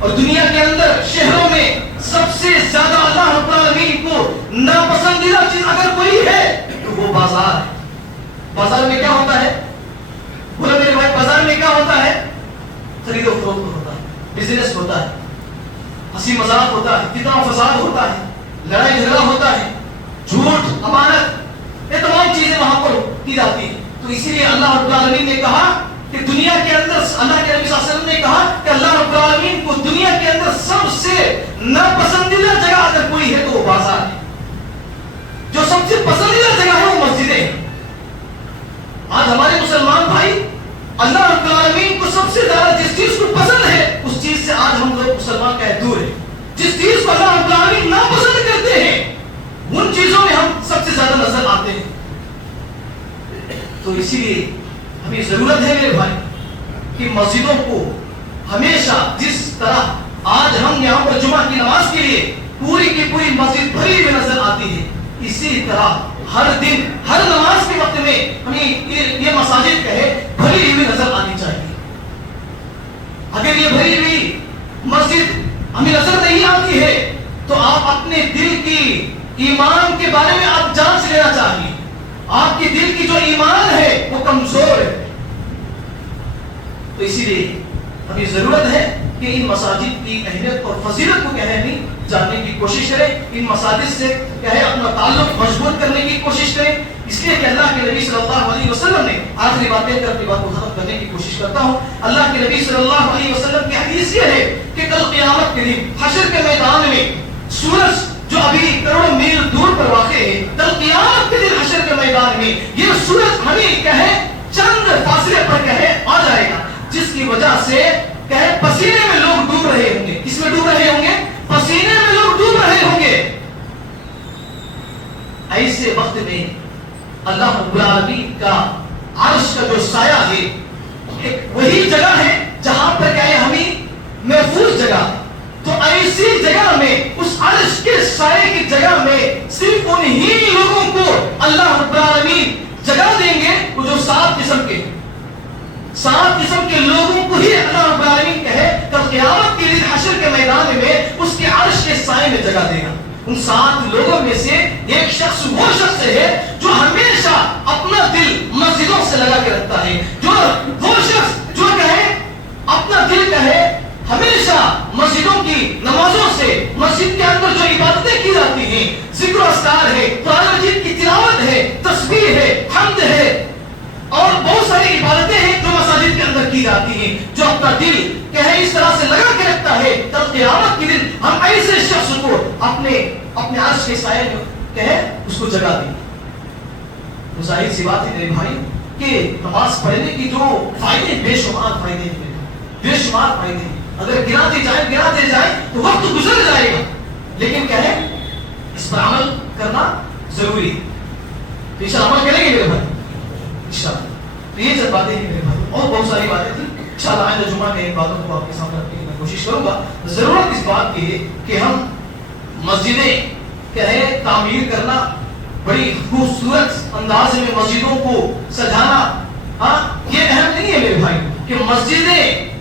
اور دنیا کے اندر شہروں میں سب سے زیادہ اللہ رب العالمین کو ناپسندیدہ چیز اگر کوئی ہے تو وہ بازار ہے. بازار میں کیا ہوتا ہے؟ بولو میرے بھائی، بازار میں کیا ہوتا ہے؟ خرید و فروخت ہوتا ہے، بزنس ہوتا ہے، ہنسی مذاق ہوتا ہے، کتنا فساد ہوتا ہے، لڑائی جھگڑا ہوتا ہے، جھوٹ، امانت، یہ تمام چیزیں وہاں پر کی جاتی ہیں. تو اسی لیے اللہ رب العالمین نے کہا کہ دنیا کے اندر اللہ کے نبی صلی اللہ علیہ وسلم نے کہا کہ اللہ رب العالمین کو دنیا کے اندر سب سے ناپسندیدہ جگہ اگر کوئی ہے تو وہ بازار ہے. جو سب سے پسندیدہ جگہ ہے وہ مسجدیں ہیں. آج ہمارے مسلمان بھائی اللہ رب العالمین کو سب سے زیادہ جس چیز کو پسند ہے اس چیز سے آج ہم لوگ مسلمان کا دور ہے. جس اسی لیے ہمیں ضرورت ہے میرے بھائی کہ مسجدوں کو ہمیشہ جس طرح آج ہم یہاں پر جمعہ کی نماز کے لیے پوری کی پوری مسجد بھری ہوئی نظر آتی ہے، اسی طرح ہر دن ہر نماز کے وقت میں ہمیں یہ مساجد کہے بھری ہوئی نظر آنی چاہیے۔ اگر یہ بھری ہوئی مسجد ہمیں نظر نہیں آتی ہے تو آپ اپنے دل کی ایمان کے بارے میں آپ جانچ لینا چاہیے۔ آپ کی دل کی جو ایمان ہے وہ کمزور ہے۔ تو اسی لیے ہمیں ضرورت ہے کہ ان مساجد کی اہمیت اور فضیلت کو ہمیں جاننے کی کوشش کریں، ان مساجد سے اپنا تعلق مضبوط کرنے کی کوشش کریں، اس لیے کہ اللہ کے نبی صلی اللہ علیہ وسلم نے آخری بات کہہ کر اپنی بات کو ختم کرنے کی کوشش کرتا ہوں۔ اللہ کے نبی صلی اللہ علیہ وسلم کی حدیث یہ ہے کہ کل قیامت کے دن حشر کے میدان میں سورج جو ابھی کروڑوں میل دور پر واقع ہے، کل قیامت کے دن حشر کے میدان میں یہ سورج ہمیں چند فاصلے پر آ جائے گا، جس کی وجہ سے پسینے میں لوگ ڈوب رہے ہوں گے۔ کس میں ڈوب رہے ہوں گے؟ پسینے میں لوگ ڈوب رہے ہوں گے۔ ایسے وقت میں اللہ رب العالمین کا عرش کا جو سایہ ہے ایک وہی جگہ ہے جہاں پر ہمیں محفوظ جگہ ہے۔ تو ایسی جگہ میں اس عرش کے سائے کی جگہ میں صرف انہی لوگوں کو اللہ رب العالمین جگہ دیں گے وہ جو 7 قسم کے لوگوں کو ہی اللہ رب العالمین کل قیامت کے دن حشر کے میدان میں اس کے عرش کے سائے میں جگہ دے گا۔ ان 7 لوگوں میں سے ایک شخص وہ شخص ہے جو ہمیشہ اپنا دل مسجدوں سے لگا کے رکھتا ہے، وہ شخص جو اپنا دل ہمیشہ مسجدوں کی نمازوں سے، مسجد کے اندر جو عبادتیں کی جاتی ہیں، ذکر و اذکار ہے، قرآن مجید کی تلاوت ہے، تسبیح ہے، حمد ہے اور بہت ساری عبادتیں ہیں جو مساجد کے اندر کی جاتی ہیں، جو اپنا دل اس طرح سے لگا کے رکھتا ہے، کل قیامت کے دن ہم ایسے شخص کو اپنے عرش کے سائے میں اس کو جگہ دیں۔ تو ظاہر سی بات ہے میرے بھائی کہ نماز پڑھنے کی جو فائدے بے شمار فائدے ہیں، بے شمار فائدے ہیں۔ اگر گراتے جائیں تو وقت گزر جائے گا، لیکن اس پر عمل کرنا ضروری ہے۔ تو انشاءاللہ عمل کریں گے میرے بھائی انشاءاللہ۔ تو یہ جب باتیں ہیں میرے بھائی، اور بہت ساری باتیں تھیں، انشاءاللہ آئندہ جمعہ میں ان باتوں کو آپ کے سامنے رکھنے کی میں کوشش کروں گا۔ ضرورت اس بات کی ہے کہ ہم مسجدیں تعمیر کرنا، بڑی خوبصورت انداز میں مسجدوں کو سجانا، یہ اہم نہیں ہے میرے بھائی کہ مسجدیں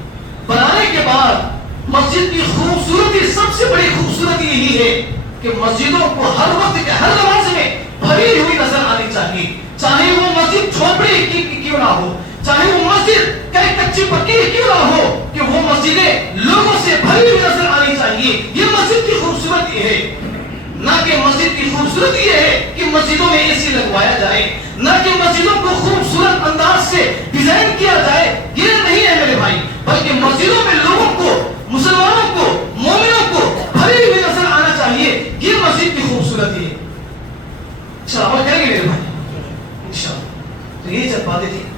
بنانے کے بعد مسجد کی خوبصورتی، سب سے بڑی خوبصورتی یہی ہے کہ مسجدوں کو ہر وقت ہر نماز میں بھری ہوئی نظر آنی چاہیے، چاہے وہ مسجد جھوپڑی کی کیوں نہ ہو، چاہے وہ مسجد کچی پکی کیوں نہ ہو، کہ وہ مسجدیں لوگوں سے بھری ہوئی نظر آنی چاہیے۔ یہ مسجد کی خوبصورتی ہے، نہ کہ مسجد کی خوبصورتی یہ ہے کہ مسجدوں میں اے سی لگوایا جائے، نہ کہ مسجدوں کو خوبصورت انداز سے ڈیزائن کیا جائے، یہ نہیں ہے میرے بھائی، بلکہ مسجدوں میں لوگوں کو، مسلمانوں کو، مومنوں کو بھری ہوئی نظر آنا چاہیے، یہ مسجد کی خوبصورتی ہے۔ انشاءاللہ عمل کریں گے میرے بھائی انشاءاللہ۔ تو یہ چند باتیں تھیں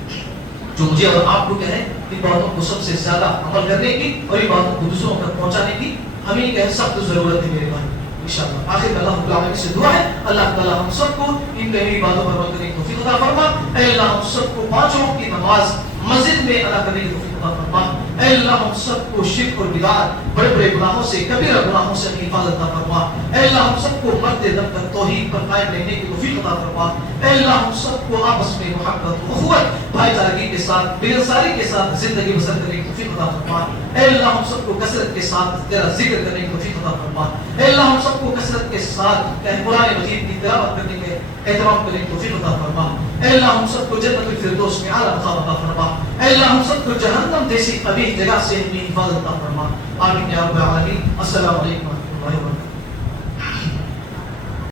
جو مجھے اور آپ کو ان باتوں کو سب سے زیادہ عمل کرنے کی اور ان باتوں کو دوسروں تک پہنچانے کی ہمیں سخت ضرورت ہے میرے بھائی انشاءاللہ۔ آخر میں اللہ تعالیٰ سے دعا ہے، اللہ تعالیٰ ہم سب کو ان کہی باتوں پر عمل کرنے کی توفیق عطا فرما۔ اے اللہ ہم سب کو 5 وقت کی نماز مسجد میں ادا کرنے کی توفیق عطا فرما۔ اے اللہ ہم سب کو شرک اور بدعت، بڑے بڑے گناہوں سے، کبیرہ گناہوں سے حفاظت عطا فرما۔ اے اللہ ہم سب کو مرتے دم تک توحید پر قائم رہنے کی توفیق عطا فرما۔ اے اللہ ہم سب کو آپس میں محبت، اخوت، بھائی چارگی کے ساتھ، بے انصاری کے ساتھ زندگی بسر کرنے کی توفیق عطا فرما۔ اے اللہ ہم سب کو کثرت کے ساتھ تیرا ذکر کرنے کی توفیق عطا فرما۔ اے اللہ ہم سب کو کثرت کے ساتھ قرآن مجید کی تلاوت کرنے کے اہتمام کرنے کی توفیق عطا فرما۔ اے اللہ ہم سب کو جنت الفردوس میں اعلیٰ مقام عطا فرما۔ اے اللہ ہم سب کو جہنم جیسی قبیح جگہ سے حفاظت عطا فرما۔ آمین یا رب العالمین۔ السلام علیکم ورحمۃ اللہ وبرکاتہ۔